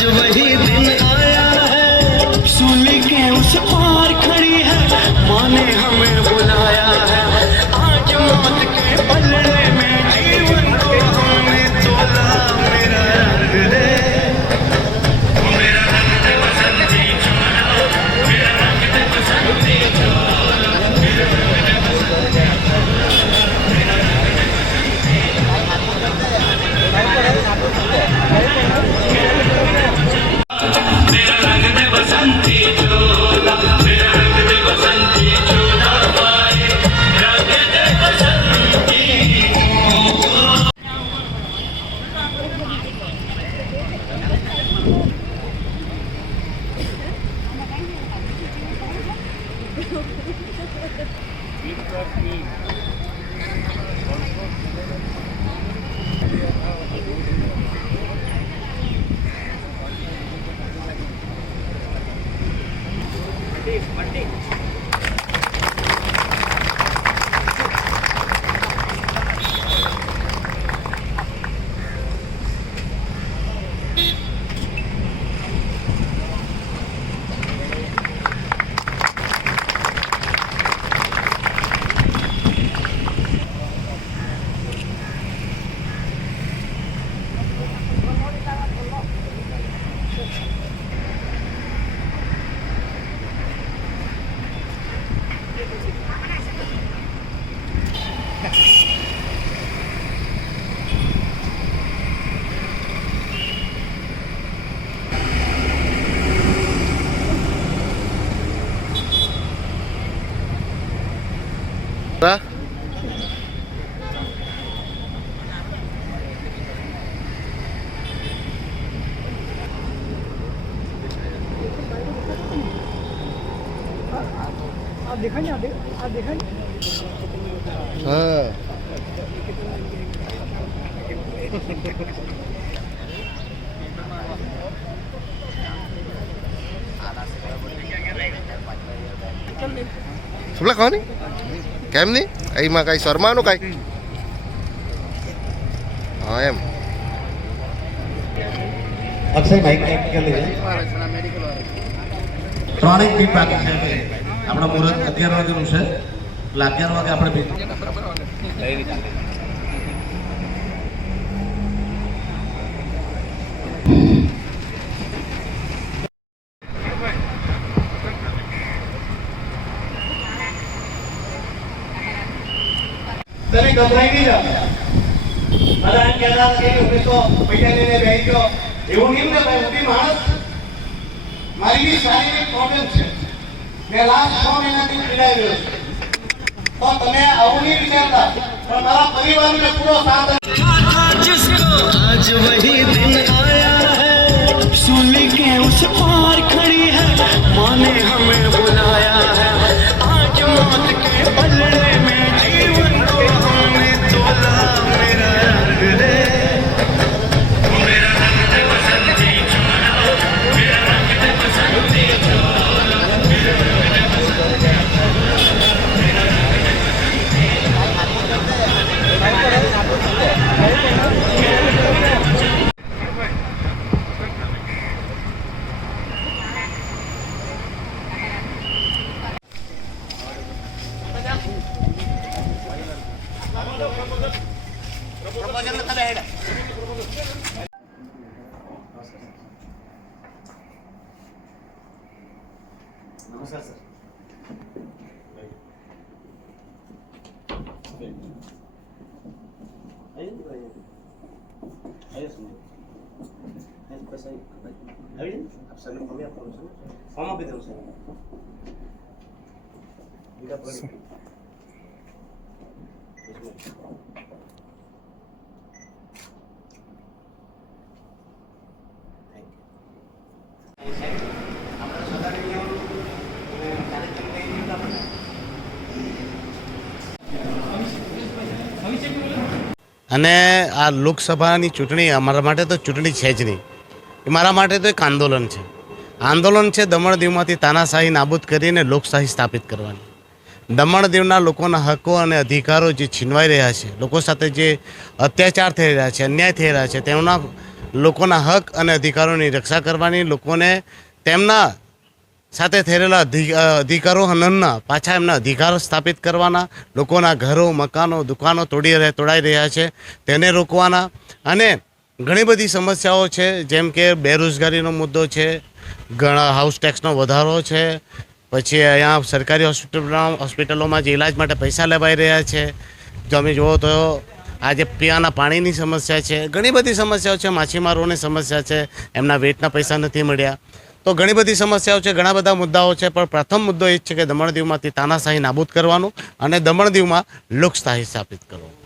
आज वही Nah. Ah. sebelah kau nih કેમ નહીં એમાં કાંઈ શરમાનું કાંઈ? હા એમ. અક્ષય ભાઈ ટીમ બાકી છે આપણા મુહૂર્ત અગિયાર વાગેનું છે. એટલે અગિયાર વાગે આપણે ભેગું તમે ગભરાઈ નહીં જાઓ બધા એમ કહેતા કે હું તો પૈસા લઈને બેસી ગયો એવું નહીં ને ભાઈ હું બી માણસ છું. મારી બી શારીરિક પ્રોબ્લેમ છે મેં લાસ્ટ છ મહિનાથી પીડાઈ રહ્યો છું તો તમે આવું નહીં વિચારતા પણ મારા પરિવારને પૂરો સાથ जिसको आज वही दिन आया है सूली के उस पार खड़ी है माँ ने हमें बुलाया નમસ્કાર સર ફોર્મ આપી દઉં સર અને આ લોકસભાની ચૂંટણી અમારા માટે તો ચૂંટણી છે જ નહીં. એ મારા માટે તો એક આંદોલન છે. આંદોલન છે દમણ દીવમાંથી તાનાશાહી નાબૂદ કરીને લોકશાહી સ્થાપિત કરવાની. દમણ દીવના લોકોના હકો અને અધિકારો જે છીનવાઈ રહ્યા છે, લોકો સાથે જે અત્યાચાર થઈ રહ્યા છે, અન્યાય થઈ રહ્યા છે, તેમના લોકોના હક અને અધિકારોની રક્ષા કરવાની, લોકોને તેમના સાથે થયેલા રહેલા અધિકારો હનનના, પાછા એમના અધિકારો સ્થાપિત કરવાના, લોકોના ઘરો, મકાનો, દુકાનો તોડી તોડાઈ રહ્યા છે, તેને રોકવાના અને ઘણી બધી સમસ્યાઓ છે, જેમ કે બેરોજગારીનો મુદ્દો છે, ઘણા હાઉસ ટેક્સનો વધારો છે પછી અહીંયા સરકારી હોસ્પિટલમાં હોસ્પિટલોમાં જે ઇલાજ માટે પૈસા લેવાઈ રહ્યા છે. તમે જુઓ તો આજે પીવાના પાણીની સમસ્યા છે, ઘણી બધી સમસ્યાઓ છે, માછીમારોની સમસ્યા છે, એમના વેટના પૈસા નથી મળ્યા. તો ઘણી બધી સમસ્યાઓ છે, ઘણા બધા મુદ્દાઓ છે, પણ પ્રથમ મુદ્દો એ જ છે કે દમણ દીવમાંથી તાનાશાહી નાબૂદ કરવાનું અને દમણ દીવમાં લોકશાહી સ્થાપિત કરવું